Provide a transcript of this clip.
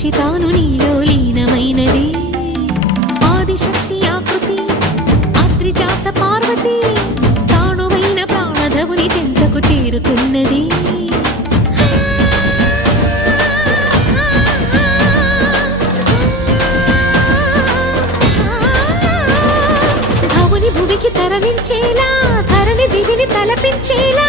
విడిచి తాను నీలో లీనమైనది ఆదిశక్తి ఆకృతి ఆత్రిజాత పార్వతి తానువైన ప్రాణధవుని చెంతకు చేరుతున్నది భువికి తరలించేలా ధరణి దివిని తలపించేలా